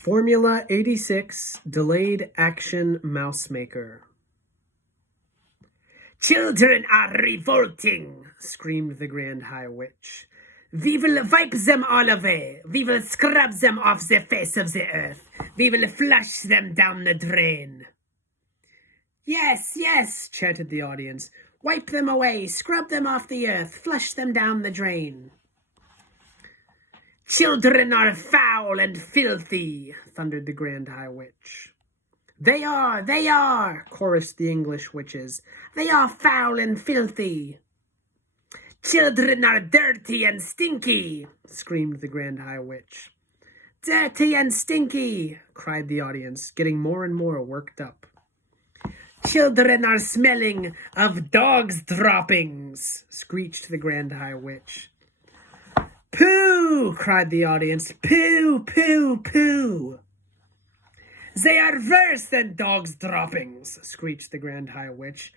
Formula 86 Delayed Action Mouse Maker. "Children are revolting," screamed the Grand High Witch. "We will wipe them all away. We will scrub them off the face of the earth. We will flush them down the drain." "Yes, yes," chanted the audience. "Wipe them away, scrub them off the earth, flush them down the drain." "Children are foul and filthy," thundered the Grand High Witch. They are, chorused the English witches. "They are foul and filthy." "Children are dirty and stinky," screamed the Grand High Witch. "Dirty and stinky," cried the audience, getting more and more worked up. "Children are smelling of dogs' droppings," screeched the Grand High Witch. "Pooh!" cried the audience. "Pooh, pooh, pooh!" "They are worse than dogs' droppings," screeched the Grand High Witch.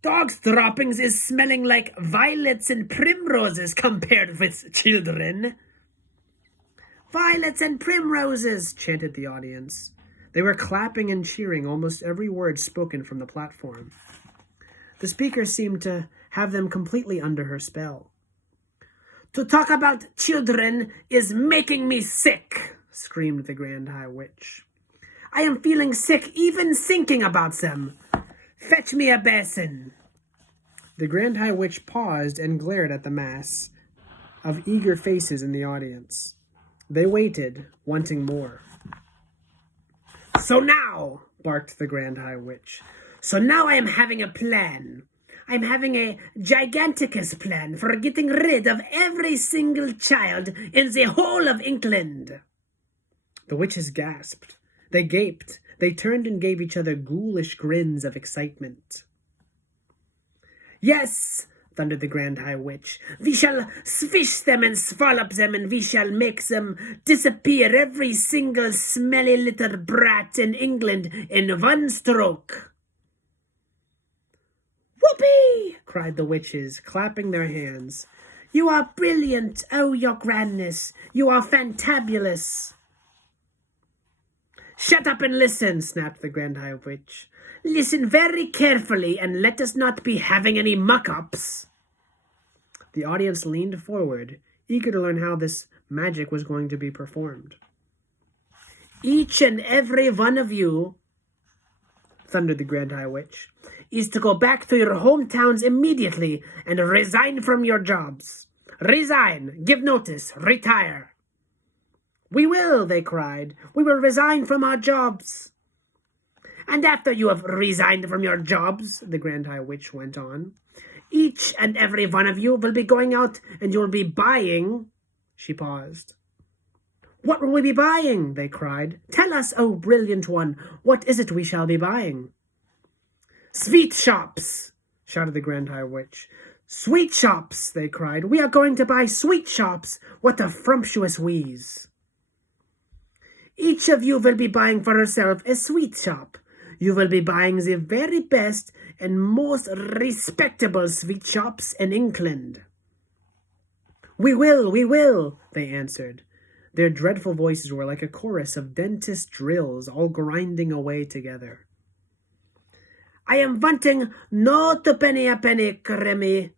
"Dogs' droppings is smelling like violets and primroses compared with children." "Violets and primroses," chanted the audience. They were clapping and cheering almost every word spoken from the platform. The speaker seemed to have them completely under her spell. "To talk about children is making me sick," screamed the Grand High Witch. "I am feeling sick even thinking about them. Fetch me a basin." The Grand High Witch paused and glared at the mass of eager faces in the audience. They waited, wanting more. "So now," barked the Grand High Witch, "so now I am having a plan. I'm having a giganticus plan for getting rid of every single child in the whole of England." The witches gasped. They gaped. They turned and gave each other ghoulish grins of excitement. "Yes," thundered the Grand High Witch, "we shall swish them and swallow them, and we shall make them disappear, every single smelly little brat in England, in one stroke." "Whoopee!" cried the witches, clapping their hands. "You are brilliant, oh, your grandness! You are fantabulous!" "Shut up and listen," snapped the Grand High Witch. "Listen very carefully and let us not be having any muck-ups." The audience leaned forward, eager to learn how this magic was going to be performed. "Each and every one of you," thundered the Grand High Witch, "is to go back to your hometowns immediately and resign from your jobs. Resign, give notice, retire." "We will," they cried. "We will resign from our jobs." "And after you have resigned from your jobs," the Grand High Witch went on, "each and every one of you will be going out and you will be buying—" She paused. "What will we be buying?" they cried. "Tell us, oh brilliant one, what is it we shall be buying?" "Sweet shops," shouted the Grand High Witch. "Sweet shops," they cried. "We are going to buy sweet shops." What a frumptuous wheeze. "Each of you will be buying for herself a sweet shop. You will be buying the very best and most respectable sweet shops in England." We will, they answered. Their dreadful voices were like a chorus of dentist drills all grinding away together. "I am wanting no twopenny a penny cremmy.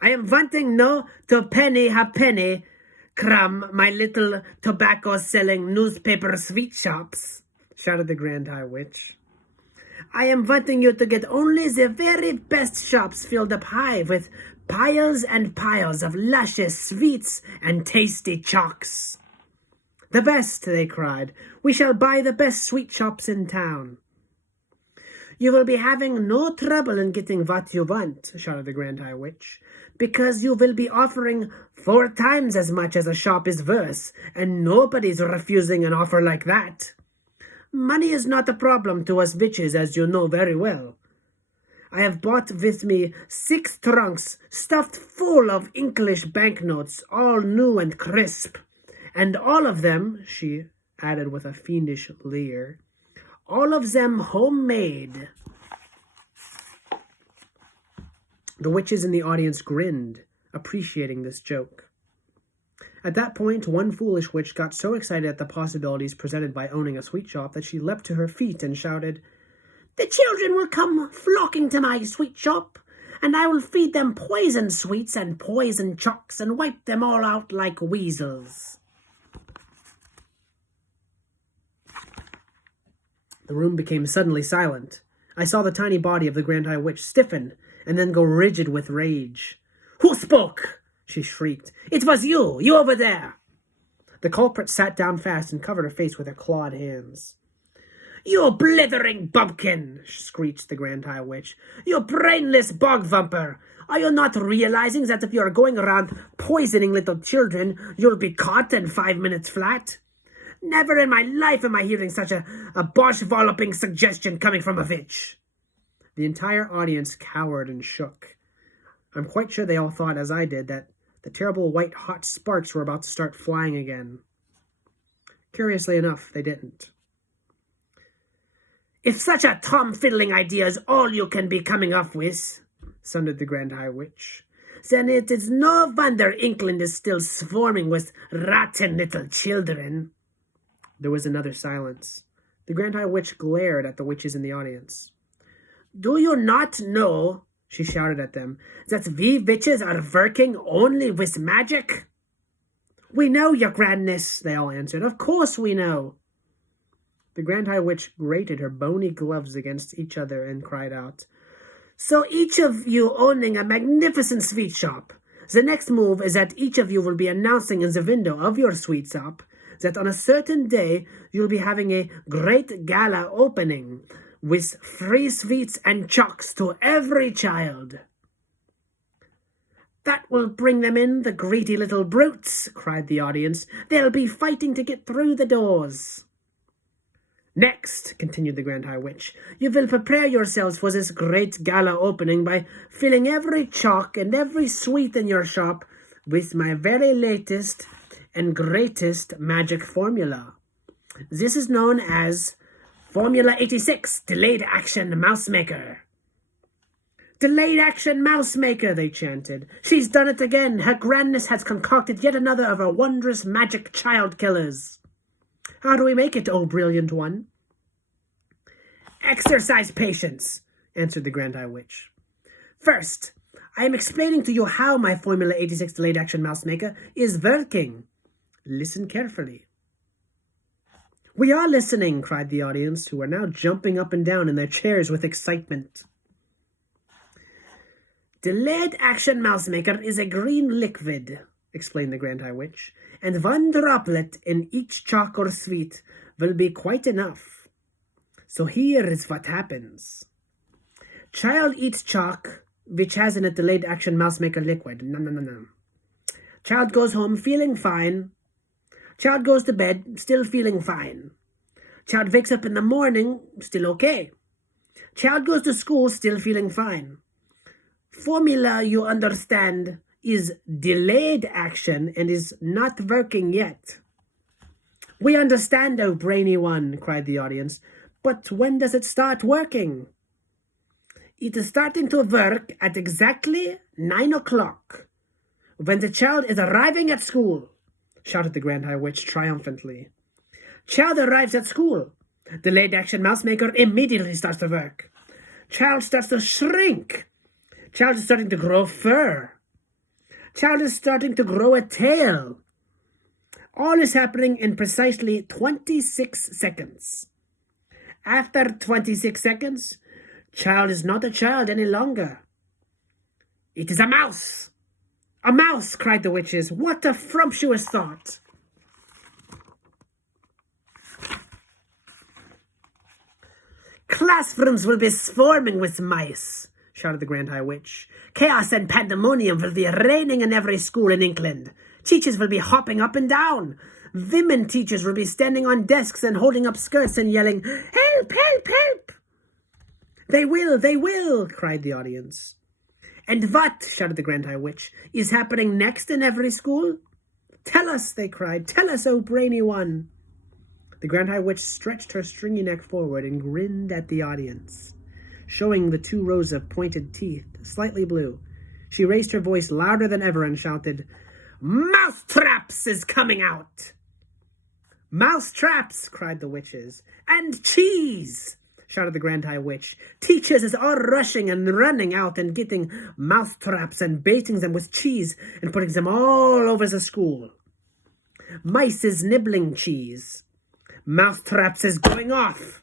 I am wanting no twopenny a penny crumb, my little tobacco-selling newspaper sweet shops," shouted the Grand High Witch. "I am wanting you to get only the very best shops filled up high with piles and piles of luscious sweets and tasty chocks." "The best," they cried. "We shall buy the best sweet shops in town." "You will be having no trouble in getting what you want," shouted the Grand High Witch, "because you will be offering 4 times as much as a shop is worth, and nobody's refusing an offer like that. Money is not a problem to us witches, as you know very well. I have brought with me 6 trunks stuffed full of English banknotes, all new and crisp, and all of them," she added with a fiendish leer, "all of them homemade." The witches in the audience grinned, appreciating this joke. At that point, one foolish witch got so excited at the possibilities presented by owning a sweet shop that she leapt to her feet and shouted, "The children will come flocking to my sweet shop, and I will feed them poison sweets and poison chocks and wipe them all out like weasels." The room became suddenly silent. I saw the tiny body of the Grand High Witch stiffen and then go rigid with rage. "Who spoke?" she shrieked. "It was you! You over there!" The culprit sat down fast and covered her face with her clawed hands. "You blithering bumpkin!" screeched the Grand High Witch. "You brainless bog vumper! Are you not realizing that if you are going around poisoning little children, you'll be caught in 5 minutes flat? Never in my life am I hearing such a bosh-walloping suggestion coming from a witch." The entire audience cowered and shook. I'm quite sure they all thought, as I did, that the terrible white hot sparks were about to start flying again. Curiously enough, they didn't. "If such a tom-fiddling idea is all you can be coming up with," thundered the Grand High Witch, "then it is no wonder England is still swarming with rotten little children." There was another silence. The Grand High Witch glared at the witches in the audience. "Do you not know," she shouted at them, "that we witches are working only with magic?" "We know, your grandness," they all answered. "Of course we know." The Grand High Witch grated her bony gloves against each other and cried out, "So each of you owning a magnificent sweet shop. The next move is that each of you will be announcing in the window of your sweet shop that on a certain day you'll be having a great gala opening with free sweets and chocks to every child." "That will bring them in, the greedy little brutes," cried the audience. "They'll be fighting to get through the doors." "Next," continued the Grand High Witch, "you will prepare yourselves for this great gala opening by filling every chalk and every sweet in your shop with my very latest and greatest magic formula. This is known as Formula 86, Delayed Action Mouse Maker." "Delayed Action Mouse Maker," they chanted. "She's done it again. Her grandness has concocted yet another of her wondrous magic child killers. How do we make it, oh brilliant one?" "Exercise patience," answered the Grand High Witch. "First, I am explaining to you how my Formula 86 Delayed Action Mouse Maker is working. Listen carefully." "We are listening," cried the audience, who were now jumping up and down in their chairs with excitement. "Delayed Action Mouse Maker is a green liquid," explained the Grand High Witch, "and one droplet in each chalk or sweet will be quite enough. So here is what happens. Child eats chalk, which has in it Delayed Action Mouse Maker liquid. No. Child goes home feeling fine. Child goes to bed, still feeling fine. Child wakes up in the morning, still okay. Child goes to school, still feeling fine. Formula, you understand, is delayed action and is not working yet." "We understand, oh brainy one," cried the audience. "But when does it start working?" "It is starting to work at exactly 9 o'clock, when the child is arriving at school," shouted the Grand High Witch triumphantly. "Child arrives at school. Delayed Action Mouse Maker immediately starts to work. Child starts to shrink. Child is starting to grow fur. Child is starting to grow a tail. All is happening in precisely 26 seconds. After 26 seconds, child is not a child any longer. It is a mouse." "A mouse!" cried the witches. "What a frumptuous thought!" "Classrooms will be swarming with mice," shouted the Grand High Witch. "Chaos and pandemonium will be reigning in every school in England. Teachers will be hopping up and down. Women teachers will be standing on desks and holding up skirts and yelling, 'Help, help, help!'" They will, cried the audience. "And what," shouted the Grand High Witch, "is happening next in every school?" "Tell us," they cried. "Tell us, oh brainy one." The Grand High Witch stretched her stringy neck forward and grinned at the audience, showing the 2 rows of pointed teeth, slightly blue. She raised her voice louder than ever and shouted, Mousetraps is coming out. Mousetraps, cried the witches. And cheese, shouted the Grand High Witch. Teachers is all rushing and running out and getting mousetraps and baiting them with cheese and putting them all over the school. Mice is nibbling cheese. Mousetraps is going off.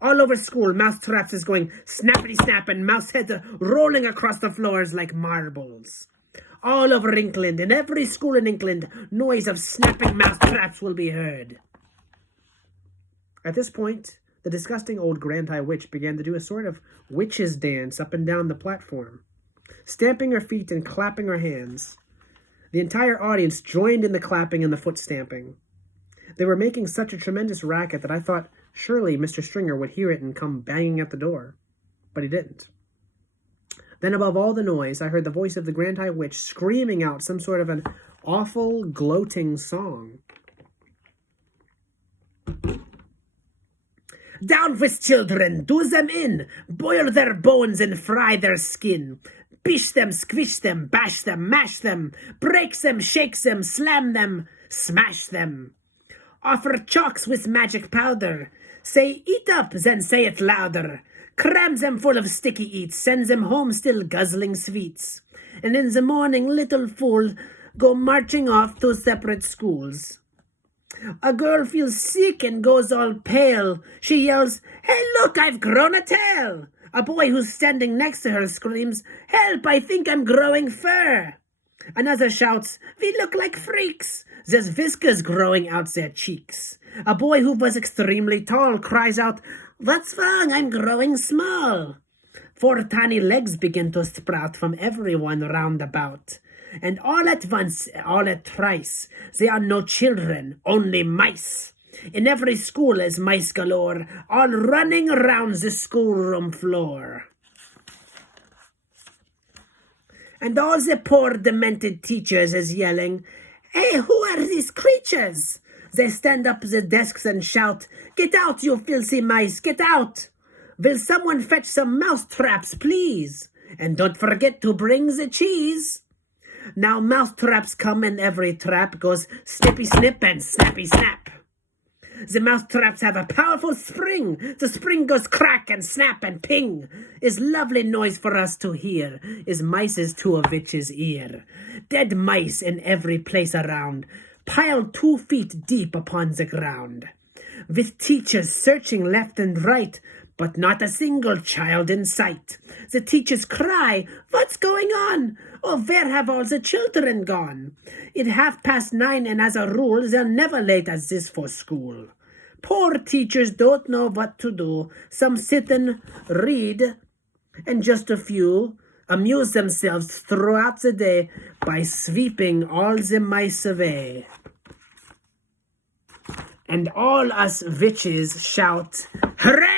All over school, mousetraps is going snappity-snap and mouse heads are rolling across the floors like marbles. All over England, in every school in England, noise of snapping mousetraps will be heard. At this point, the disgusting old Grand High Witch began to do a sort of witch's dance up and down the platform, stamping her feet and clapping her hands. The entire audience joined in the clapping and the foot stamping. They were making such a tremendous racket that I thought surely Mr. Stringer would hear it and come banging at the door. But he didn't. Then above all the noise, I heard the voice of the Grand High Witch screaming out some sort of an awful, gloating song. Down with children, do them in, boil their bones and fry their skin. Bish them, squish them, bash them, mash them, break them, shake them, slam them, smash them. Offer chalks with magic powder. Say, eat up, then say it louder. Cram them full of sticky eats, send them home still guzzling sweets. And in the morning, little fool, go marching off to separate schools. A girl feels sick and goes all pale. She yells, "Hey, look, I've grown a tail." A boy who's standing next to her screams, "Help, I think I'm growing fur." Another shouts, "We look like freaks. There's whiskers growing out their cheeks." A boy who was extremely tall cries out, "What's wrong? I'm growing small." 4 tiny legs begin to sprout from everyone round about. And all at once, all at thrice, they are no children, only mice. In every school is mice galore, all running around the schoolroom floor. And all the poor demented teachers is yelling, "Hey, who are these creatures?" They stand up the desks and shout, "Get out, you filthy mice, get out! Will someone fetch some mouse traps, please? And don't forget to bring the cheese." Now mouse traps come and every trap goes snippy snip and snappy snap. The mouse traps have a powerful spring. The spring goes crack and snap and ping. Is lovely noise for us to hear. Is mice's to a witch's ear. Dead mice in every place around, piled 2 feet deep upon the ground. With teachers searching left and right, but not a single child in sight. The teachers cry, "What's going on? Oh, where have all the children gone?" It's 9:30, and as a rule, they're never late as this for school. Poor teachers don't know what to do. Some sit and read, and just a few amuse themselves throughout the day by sweeping all the mice away. And all us witches shout, "Hooray!"